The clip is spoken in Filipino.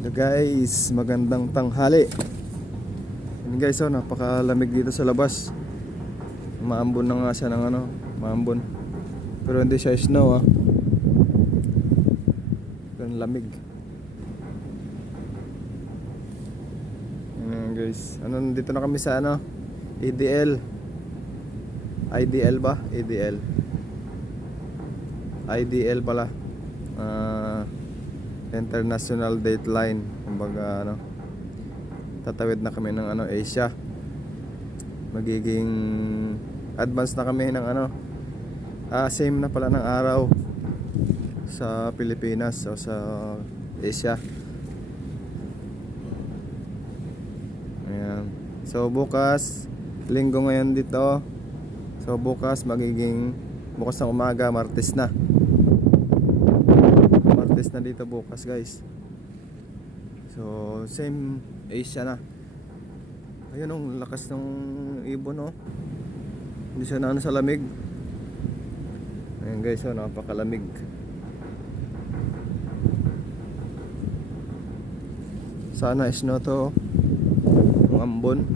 So guys, magandang tanghali. Yan guys, oh, napakalamig dito sa labas. Maambon na nga siya ng maambon. Pero hindi siya snow ah. Ang lamig. Yan guys. Dito na kami sa ADL. IDL ba? ADL. IDL pala. International Dateline. Kumbaga tatawid na kami ng Asia. Magiging advance na kami ng same na pala ng araw sa Pilipinas o sa Asia. Ayan. So bukas, linggo ngayon dito. So bukas bukas ng umaga, Martes na. Martes na dito bukas guys. So same Asia na. Ayun ang lakas ng ibon oh. Hindi siya na sa lamig. Ayan guys, oh, napakalamig. Sana snow to. Maambon.